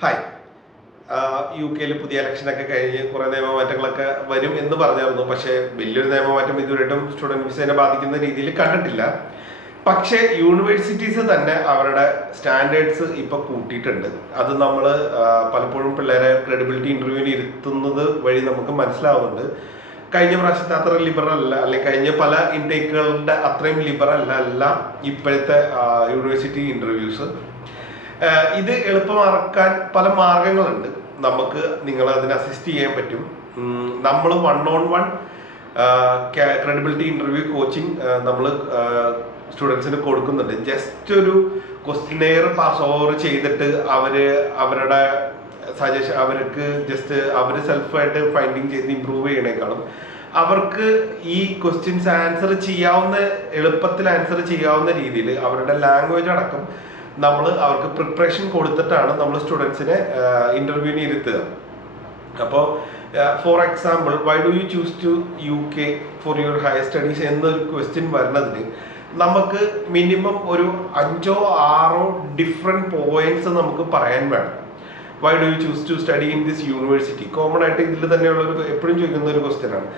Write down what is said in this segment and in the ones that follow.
Hi. U കെയിൽ പുതിയ ഇലക്ഷനൊക്കെ കഴിഞ്ഞ് കുറേ നിയമമാറ്റങ്ങളൊക്കെ വരും എന്ന് പറഞ്ഞായിരുന്നു. പക്ഷേ വലിയൊരു നിയമമാറ്റം ഇതുവരെയായിട്ടും സ്റ്റുഡൻറ് വിസേനെ ബാധിക്കുന്ന രീതിയിൽ കണ്ടിട്ടില്ല. പക്ഷേ യൂണിവേഴ്സിറ്റീസ് തന്നെ അവരുടെ സ്റ്റാൻഡേർഡ്സ് ഇപ്പൊ കൂട്ടിയിട്ടുണ്ട്. അത് നമ്മൾ പലപ്പോഴും പിള്ളേരെ ക്രെഡിബിലിറ്റി ഇന്റർവ്യൂവിന് ഇരുത്തുന്നത് വഴി നമുക്ക് മനസ്സിലാവുന്നുണ്ട്. കഴിഞ്ഞ പ്രാവശ്യത്തെ അത്ര ലിബറൽ അല്ല, അല്ലെങ്കിൽ കഴിഞ്ഞ പല ഇൻടേക്കുകളുടെ അത്രയും ലിബറൽ അല്ല ഇപ്പോഴത്തെ യൂണിവേഴ്സിറ്റി ഇന്റർവ്യൂസ്. ഇത് എളുപ്പമാക്കാൻ പല മാർഗങ്ങളുണ്ട്. നമുക്ക് നിങ്ങളെ അതിന് അസിസ്റ്റ് ചെയ്യാൻ പറ്റും. നമ്മൾ 1-on-1 ക്രെഡിബിലിറ്റി ഇന്റർവ്യൂ കോച്ചിങ് നമ്മൾ സ്റ്റുഡൻസിന് കൊടുക്കുന്നുണ്ട്. ജസ്റ്റ് ഒരു ക്വസ്റ്റ്യനെയർ പാസ് ഓവർ ചെയ്തിട്ട് അവരുടെ സജഷൻ അവർക്ക് ജസ്റ്റ് അവർ സെൽഫായിട്ട് ഫൈൻഡിങ് ചെയ്ത് ഇമ്പ്രൂവ് ചെയ്യണേക്കാളും അവർക്ക് ഈ ക്വസ്റ്റ്യൻസ് ആൻസർ ചെയ്യാവുന്ന എളുപ്പത്തിൽ ആൻസർ ചെയ്യാവുന്ന രീതിയിൽ അവരുടെ ലാംഗ്വേജ് അടക്കം നമ്മൾ അവർക്ക് പ്രിപ്പറേഷൻ കൊടുത്തിട്ടാണ് നമ്മൾ സ്റ്റുഡൻസിനെ ഇന്റർവ്യൂവിന് ഇരുത്തുക. അപ്പോൾ for example, why do you choose to UK for your higher studies എന്നൊരു ക്വസ്റ്റ്യൻ വരുന്നതിന് നമുക്ക് മിനിമം ഒരു 5-6 ഡിഫറെൻറ്റ് പോയിന്റ്സ് നമുക്ക് പറയാൻ വേണം. Why do you choose to study in this university common ആയിട്ട് ഇതിൽ തന്നെയുള്ളൊരു എപ്പോഴും ചോദിക്കുന്ന ഒരു ക്വസ്റ്റ്യൻ ആണ്.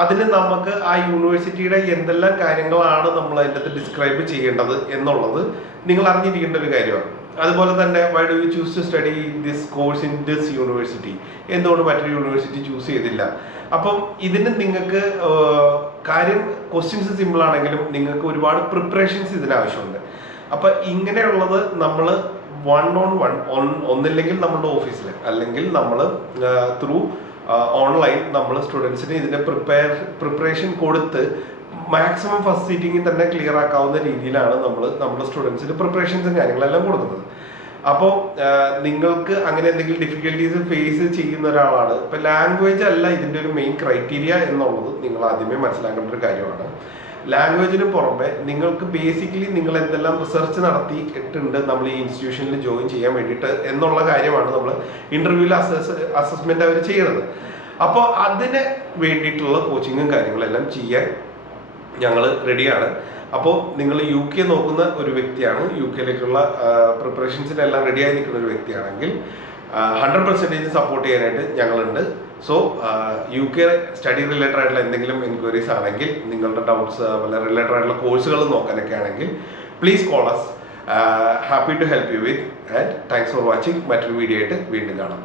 അതിന് നമുക്ക് ആ യൂണിവേഴ്സിറ്റിയുടെ എന്തെല്ലാം കാര്യങ്ങളാണ് നമ്മൾ അതിൻ്റെ ഡിസ്ക്രൈബ് ചെയ്യേണ്ടത് എന്നുള്ളത് നിങ്ങൾ അറിഞ്ഞിരിക്കേണ്ട ഒരു കാര്യമാണ്. അതുപോലെ തന്നെ why do you choose to study this course in this university, എന്തുകൊണ്ട് മറ്റൊരു യൂണിവേഴ്സിറ്റി ചൂസ് ചെയ്തില്ല. അപ്പം ഇതിന് നിങ്ങൾക്ക് കാര്യം ക്വസ്റ്റ്യൻസ് സിമ്പിൾ ആണെങ്കിലും നിങ്ങൾക്ക് ഒരുപാട് പ്രിപ്പറേഷൻസ് ഇതിനാവശ്യമുണ്ട്. അപ്പം ഇങ്ങനെയുള്ളത് നമ്മൾ 1-on-1 ഒന്നില്ലെങ്കിൽ നമ്മുടെ ഓഫീസിൽ അല്ലെങ്കിൽ നമ്മൾ ത്രൂ ഓൺലൈൻ നമ്മൾ സ്റ്റുഡൻസിന് ഇതിന്റെ പ്രിപ്പറേഷൻ കൊടുത്ത് മാക്സിമം ഫസ്റ്റ് സീറ്റിംഗിൽ തന്നെ ക്ലിയർ ആക്കാവുന്ന രീതിയിലാണ് നമ്മുടെ സ്റ്റുഡൻസിന് പ്രിപ്പറേഷൻസും കാര്യങ്ങളെല്ലാം കൊടുക്കുന്നത്. അപ്പോൾ നിങ്ങൾക്ക് അങ്ങനെ എന്തെങ്കിലും ഡിഫിക്കൽട്ടീസ് ഫേസ് ചെയ്യുന്ന ഒരാളാണ്, ഇപ്പം ലാംഗ്വേജ് അല്ല ഇതിൻ്റെ ഒരു മെയിൻ ക്രൈറ്റീരിയ എന്നുള്ളത് നിങ്ങൾ ആദ്യമേ മനസ്സിലാക്കേണ്ട ഒരു കാര്യമാണ്. ലാംഗ്വേജിന് പുറമെ നിങ്ങൾക്ക് ബേസിക്കലി നിങ്ങൾ എന്തെല്ലാം റിസർച്ച് നടത്തിയിട്ടുണ്ട് നമ്മൾ ഈ ഇൻസ്റ്റിറ്റ്യൂഷനിൽ ജോയിൻ ചെയ്യാൻ വേണ്ടിയിട്ട് എന്നുള്ള കാര്യമാണ് നമ്മൾ ഇന്റർവ്യൂവിൽ അസസ്മെന്റ് അവർ ചെയ്യുന്നത്. അപ്പോൾ അതിന് വേണ്ടിയിട്ടുള്ള കോച്ചിങ്ങും കാര്യങ്ങളെല്ലാം ചെയ്യാൻ ഞങ്ങൾ റെഡിയാണ്. അപ്പോൾ നിങ്ങൾ UK നോക്കുന്ന ഒരു വ്യക്തിയാണ്, UK പ്രിപ്പറേഷൻസിനെല്ലാം റെഡിയായി നിൽക്കുന്ന ഒരു വ്യക്തിയാണെങ്കിൽ 100% സപ്പോർട്ട് ചെയ്യാനായിട്ട് ഞങ്ങളുണ്ട്. സോ UK സ്റ്റഡി റിലേറ്റഡ് ആയിട്ടുള്ള എന്തെങ്കിലും എൻക്വയറീസ് ആണെങ്കിൽ, നിങ്ങളുടെ ഡൗട്ട്സ് റിലേറ്റഡ് ആയിട്ടുള്ള കോഴ്സുകൾ നോക്കാനൊക്കെ ആണെങ്കിൽ please call us. Happy to help you with. And thanks for watching. മറ്റൊരു വീഡിയോ ആയിട്ട് വീണ്ടും കാണാം.